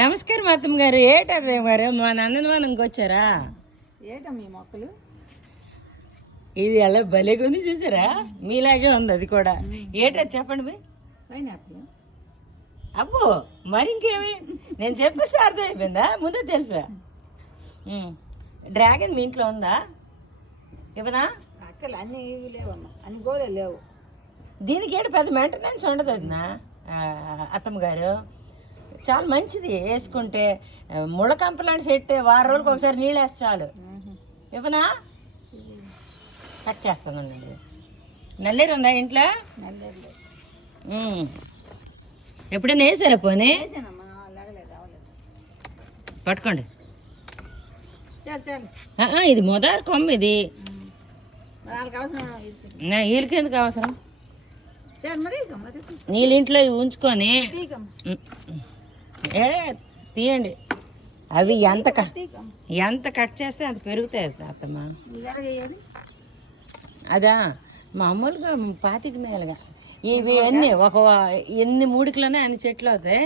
నమస్కారం అత్తమ్మ గారు. ఏటదే గారు మా నందనవనంకి వచ్చారా? ఏటమ్మా ఈ మొక్కలు? ఇది అలా భలేగా ఉంది, చూసారా? మీలాగే ఉంది అది కూడా. ఏటది చెప్పండి మీ. పైనాపిల్. అబ్బో మరి ఇంకేమి, నేను చెప్పేస్తే అర్థమైపోయిందా? ముందే తెలుసా? డ్రాగన్ మీ ఇంట్లో ఉందా? ఇవ్వదా? అక్కలు అన్నీ ఇవి లేవమ్మా, అన్ని గోళలు లేవు. దీనికి ఏడు పెద్ద మెయింటెనెన్స్ ఉండదు అది నా అత్తమ్మ గారు. చాలా మంచిది వేసుకుంటే. ముళ్ళకంపలాంటి చెట్టు వారం రోజులకు ఒకసారి నీళ్ళు వేస్తే చాలు. ఇవ్వనా? కట్ చేస్తానండి. నల్లేరు ఉందా ఇంట్లో? ఎప్పుడైనా వేసారా పోనీ? పట్టుకోండి. ఇది మొదటి కొమ్మ. ఇది వీళ్ళకి ఎందుకు అవసరం? నీళ్ళ ఇంట్లో ఉంచుకొని తీయండి. అవి ఎంత కట్ చేస్తే అంత పెరుగుతాయి అత్తమ్మ. అదా మామూలుగా 25 మేలుగా ఇవి అన్నీ ఎన్ని మూడికలోనే అన్ని చెట్లు అవుతాయి.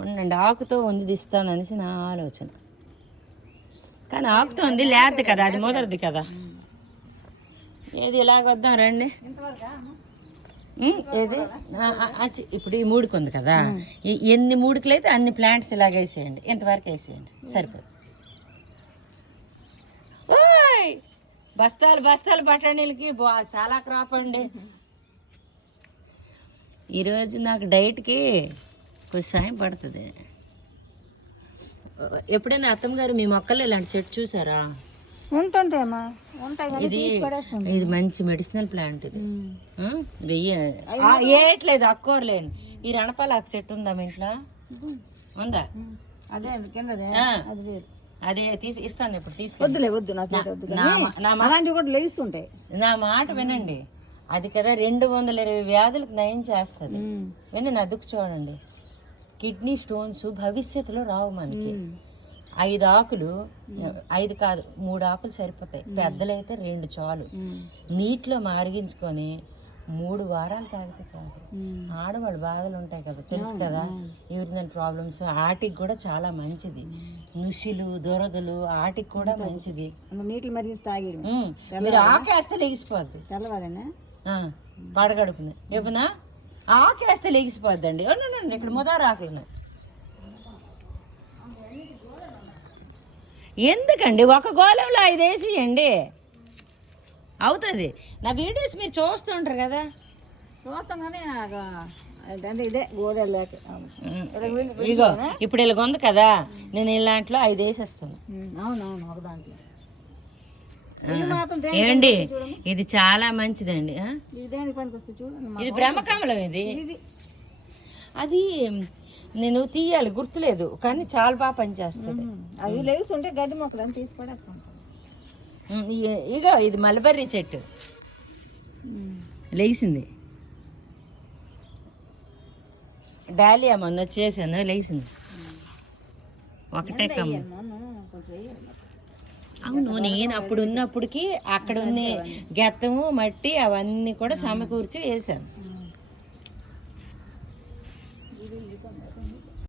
ఉండండి, ఆకుతో ఉంది తీస్తాను అనేసి నా ఆలోచన. కానీ ఆకుతో ఉంది లేదు కదా, అది మొదటిది కదా. ఏది ఇలాగ వద్దాం రండి. ఏది ఇప్పుడు ఈ మూడుకు ఉంది కదా, ఎన్ని మూడుకులు అయితే అన్ని ప్లాంట్స్ ఇలాగ వేసేయండి. ఇంతవరకు వేసేయండి సరిపోదు. ఓయ్ బస్తాలు బస్తాలు బఠానీలకి చాలా క్రాప్ అండి. ఈరోజు నాకు డైట్కి కొంచెం సాయం పడుతుంది. ఎప్పుడైనా అత్తమ్మ గారు మీ మొక్కలు ఇలాంటి చెట్టు చూసారా? ఉంటుంటాయమ్మా. ఇది మంచి మెడిసినల్ ప్లాంట్. ఇది వేయట్లేదు అక్కోరలేండి. ఈ రణపాలాకు చెట్టు ఉందా మీ ఇంట్లో? ఉందా? అదే తీసి ఇస్తాను ఇప్పుడు. తీసుకొద్దులే, వద్దు. నా మాట వినండి. అది కదా 220 వ్యాధులకు నయం చేస్తుంది. విని నా దుక్కు చూడండి. కిడ్నీ స్టోన్స్ భవిష్యత్తులో రావు మనకి. 5 ఆకులు, 5 కాదు 3 ఆకులు సరిపోతాయి. పెద్దలైతే 2 చాలు. నీటిలో మరిగించుకొని 3 వారాలు తాగితే చాలు. ఆడవాళ్ళు బాధలు ఉంటాయి కదా, తెలుసు కదా, యూరినల్ ప్రాబ్లమ్స్, ఆటికి కూడా చాలా మంచిది. నుషులు దురదలు ఆటికి కూడా మంచిది. నీటిలో మరిగించి తాగి మీరు ఆకేస్తే లెగిసిపోద్ది. తెల్లవారేనా పడగడుపుని ఏమన్నా ఆకేస్తే లెగిసిపోద్దండి. ఇక్కడ ముదారు ఆకులు ఉన్నాయి. ఎందుకండి ఒక గోళంలో 5 వేసియండి, అవుతుంది. నా వీడియోస్ మీరు చూస్తుంటారు కదా. చూస్తాం కానీ ఇదే గోడలు. ఇగో ఇప్పుడు ఇలా ఉంది కదా, నేను ఇలాంట్లో 5 వేసేస్తాను. అవునవును, ఒక దాంట్లో. ఏమండి ఇది చాలా మంచిదండి. ఇది బ్రహ్మకమలం. ఇది అది నేను తీయాలి గుర్తులేదు, కానీ చాలా బాగా పనిచేస్తుంది. అవి లేస్తుంటే గడ్డి మొక్కలు తీసి పడేస్తాం. ఇగో ఇది మల్బరీ చెట్టు లేచింది. డాలియా మొన్న వచ్చేసాను, లేచింది ఒకటే కమ్మ. అవును, నేను అప్పుడు ఉన్నప్పటికి అక్కడ ఉన్న గెత్తము మట్టి అవన్నీ కూడా సమకూర్చి వేసాను.